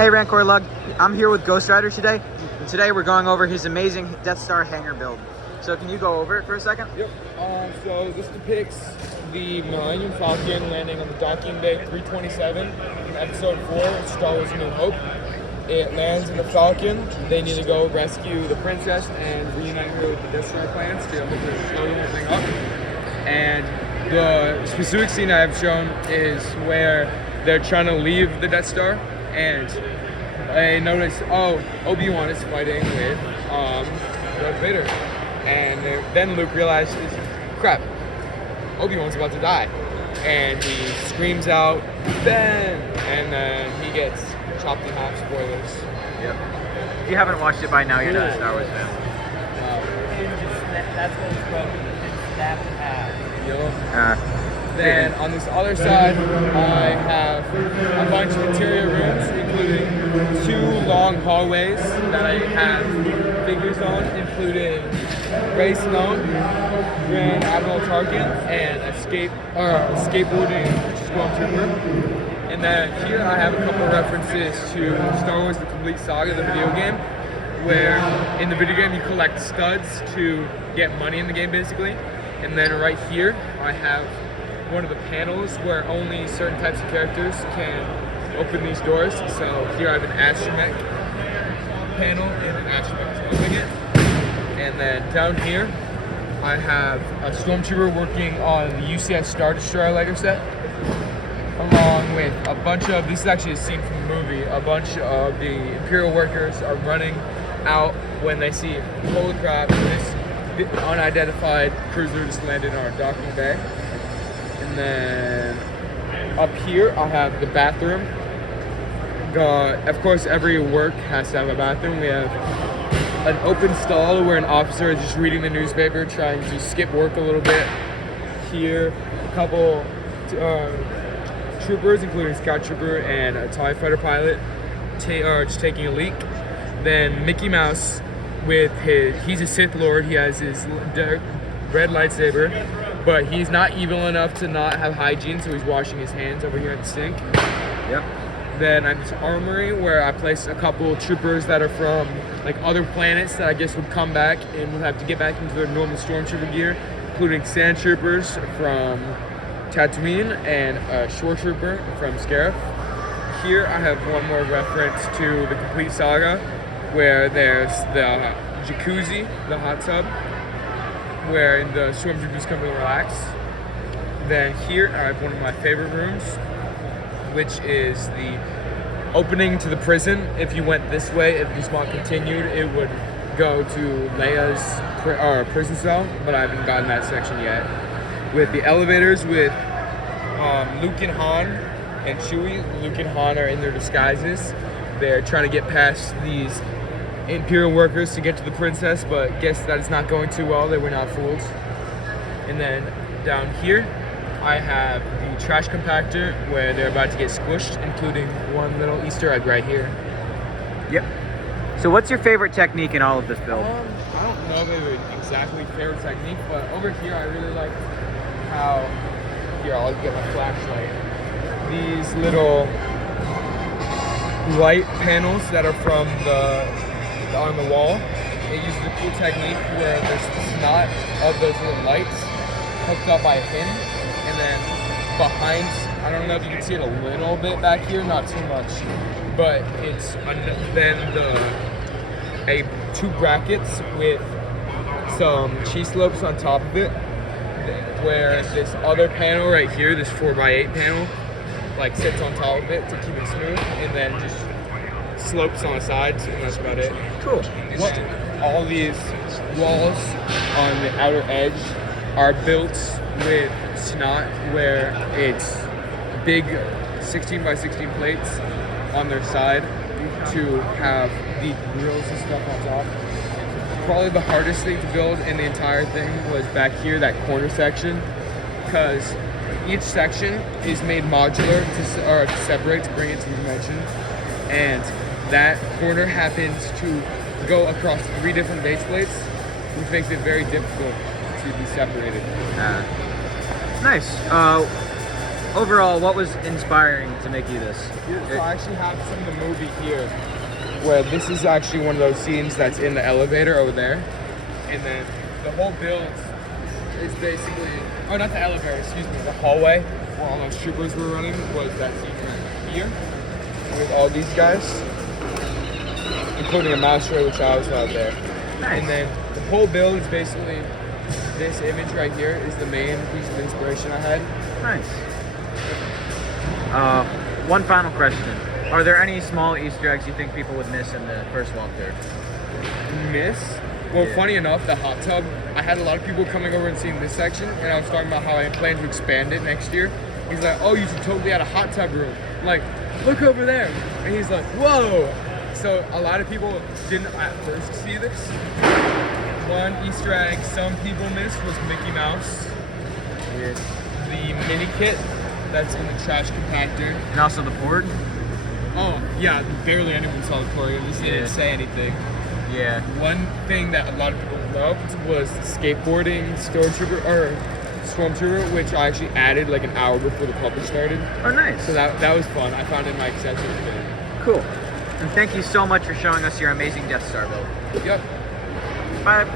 Hey Rancor Lug, I'm here with Ghostriders today. Today we're going over his amazing Death Star hangar build. So can you go over it for a second? Yep. So this depicts the Millennium Falcon landing on the docking bay 327 in Episode 4 of Star Wars: A New Hope. It lands in the Falcon. They need to go rescue the princess and reunite her with the Death Star plans to hopefully blow the whole thing up. And the specific scene I've shown is where they're trying to leave the Death Star, and I notice, Obi-Wan is fighting with Darth Vader. And then Luke realizes, crap, Obi-Wan's about to die. And he screams out, Ben! And then he gets chopped in half, spoilers. Yep. If you haven't watched it by now, you're not a Star Wars fan. That's what it's called, it's snapped in half. Yep. Then on this other side, I have a bunch of interior rooms, including 2 long hallways that I have figures on, including Rey Sloane, Grand Admiral Tarkin, and a skateboarding stormtrooper. And then here I have a couple of references to Star Wars: The Complete Saga, the video game, where in the video game you collect studs to get money in the game, basically. And then right here I have one of the panels where only certain types of characters can open these doors. So here I have an astromech panel and an astromech is opening it. And then down here I have a stormtrooper working on the UCS Star Destroyer Lego set, along with a bunch of, this is actually a scene from the movie, a bunch of the Imperial workers are running out when they see, holy crap, this unidentified cruiser just landed on our docking bay. And then up here I have the bathroom. Of course, every work has to have a bathroom. We have an open stall where an officer is just reading the newspaper, trying to skip work a little bit. Here, a couple troopers, including a scout trooper and a TIE fighter pilot, are just taking a leak. Then Mickey Mouse with he's a Sith Lord. He has his red lightsaber, but he's not evil enough to not have hygiene, so he's washing his hands over here at the sink. Yep. Then I have this armory where I place a couple troopers that are from like other planets that I guess would come back and would have to get back into their normal stormtrooper gear, including sand troopers from Tatooine and a shore trooper from Scarif. Here I have one more reference to the Complete Saga, where there's the jacuzzi, the hot tub, where the stormtroopers come to relax. Then here I have one of my favorite rooms, which is the opening to the prison. If you went this way, if the spot continued, it would go to Leia's prison cell, but I haven't gotten that section yet. With the elevators with Luke and Han and Chewie. Luke and Han are in their disguises. They're trying to get past these Imperial workers to get to the princess, but guess that is not going too well. They were not fooled. And then down here I have the trash compactor where they're about to get squished, including one little Easter egg right here. Yep. So what's your favorite technique in all of this build? I don't know if it was exactly favorite technique, but over here I really like how, here I'll get my flashlight, these little light panels that are from on the wall. It uses a cool technique where there's the snot of those little lights hooked up by a hinge, and then behind, I don't know if you can see it a little bit back here, not too much, but it's then two brackets with some cheese slopes on top of it, where this other panel right here, this 4x8 panel, like sits on top of it to keep it smooth, and then just slopes on the sides, and that's about it. Cool. All these walls on the outer edge are built with snot, where it's big 16 by 16 plates on their side to have the grills and stuff on top. Probably the hardest thing to build in the entire thing was back here, that corner section, because each section is made modular to separate, to bring it to dimension, and that corner happens to go across 3 different base plates, which makes it very difficult to be separated. Nice. overall, what was inspiring to make you this? So I actually have some of the movie here, where this is actually one of those scenes that's in the elevator over there, and then the whole build is basically, oh, not the elevator, excuse me, the hallway where all those troopers were running was that scene right here with all these guys, including a mouse tray, which I also have there. Nice. And then the whole build is basically this image right here is the main piece of inspiration I had. Nice. One final question. Are there any small Easter eggs you think people would miss in the first walkthrough? Miss? Well, Yeah. funny enough, the hot tub, I had a lot of people coming over and seeing this section, and I was talking about how I plan to expand it next year. He's like, oh, you should totally add a hot tub room. I'm like, look over there. And he's like, whoa. So a lot of people didn't at first see this. One Easter egg some people missed was Mickey Mouse. Yeah. The mini kit that's in the trash compactor. And also the board? Oh, yeah, barely anyone saw the choreo. This Yeah. didn't say anything. Yeah. One thing that a lot of people loved was skateboarding Stormtrooper, which I actually added like an hour before the publish started. Oh, nice. So that was fun. I found it in my accessories bin. Cool. And thank you so much for showing us your amazing Death Star build. Yep. Bye.